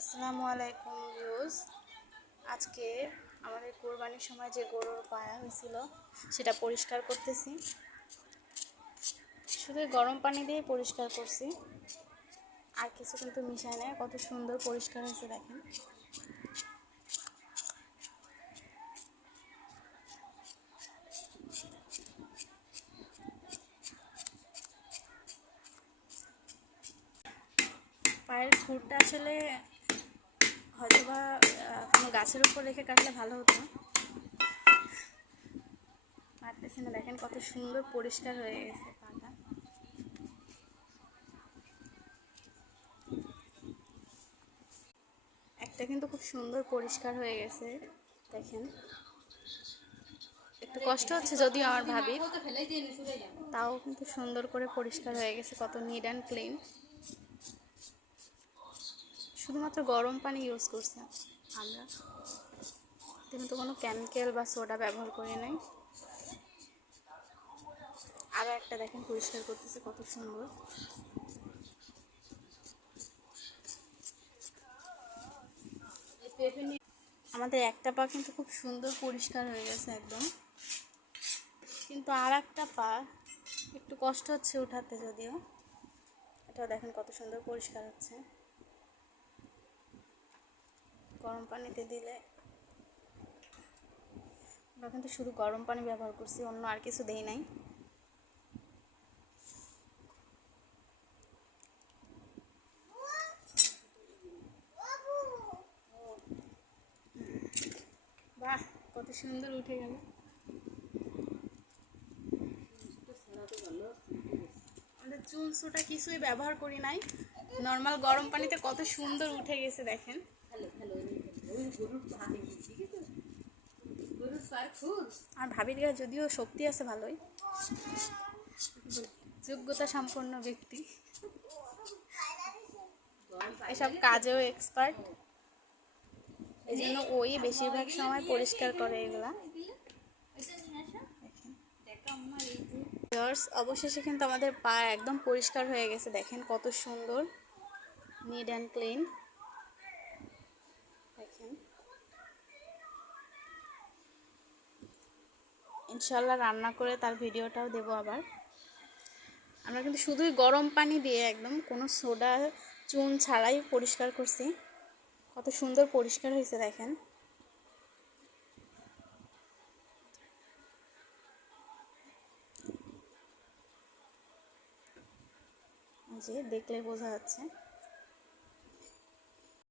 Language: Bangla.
আসসালামু আলাইকুম ভিউজ। আজকে আমাদের কোরবানির সময় যে গরুর পায়া হয়েছিল সেটা পরিষ্কার করতেছি। শুধু গরম পানি দিয়ে পরিষ্কার করছি, আর কিছু কিন্তু মিশায় নেই। কত সুন্দর পরিষ্কার হয়েছে দেখেন। পায়ের খুরটা আসলে হয়তোবা কোনো গাছের উপর রেখে কাটলে ভালো হতো, পারতেছি না। দেখেন কত সুন্দর পরিষ্কার হয়ে গেছে পাটা। একটা কিন্তু খুব সুন্দর পরিষ্কার হয়ে গেছে দেখেন। একটু কষ্ট হচ্ছে যদিও আমার ভাবি, তাও কিন্তু সুন্দর করে পরিষ্কার হয়ে গেছে। কত নিট অ্যান্ড ক্লিন। শুধুমাত্র গরম পানি ইউজ করছি আমরা, কিন্তু কোনো কেমিক্যাল বা সোডা ব্যবহার করি নাই। আরও একটা দেখেন পরিষ্কার করতেছে কত সুন্দর। আমাদের একটা পা কিন্তু খুব সুন্দর পরিষ্কার হয়ে গেছে একদম, কিন্তু আর একটা পা একটু কষ্ট হচ্ছে উঠাতে, যদিও এটাও দেখেন কত সুন্দর পরিষ্কার হচ্ছে। গরম পানিতে দিলে, আমরা কিন্তু শুধু গরম পানি ব্যবহার করছি, অন্য আর কিছু দেই নাই। বাহ, কত সুন্দর উঠে গেল। আমাদের চুনসুটা কিছুই ব্যবহার করি নাই, নর্মাল গরম পানিতে কত সুন্দর উঠে গেছে দেখেন। আর ভাবির গায়ে যদিও শক্তি আছে ভালোই, যোগ্যতা সম্পন্ন ব্যক্তি, এসব কাজেও এক্সপার্ট, এই জন্য ওই বেশিরভাগ সময় পরিষ্কার করে এগুলা। অবশেষে কিন্তু আমাদের পা একদম পরিষ্কার হয়ে গেছে দেখেন কত সুন্দর, নিট অ্যান্ড ক্লিন দেখেন। ইনশাল্লাহ রান্না করে তার ভিডিওটাও দেবো আবার। আমরা কিন্তু শুধুই গরম পানি দিয়ে একদম কোনো সোডা চুন ছাড়াই পরিষ্কার করছি। কত সুন্দর পরিষ্কার হয়েছে দেখেন। যে দেখলে বোঝা যাচ্ছে।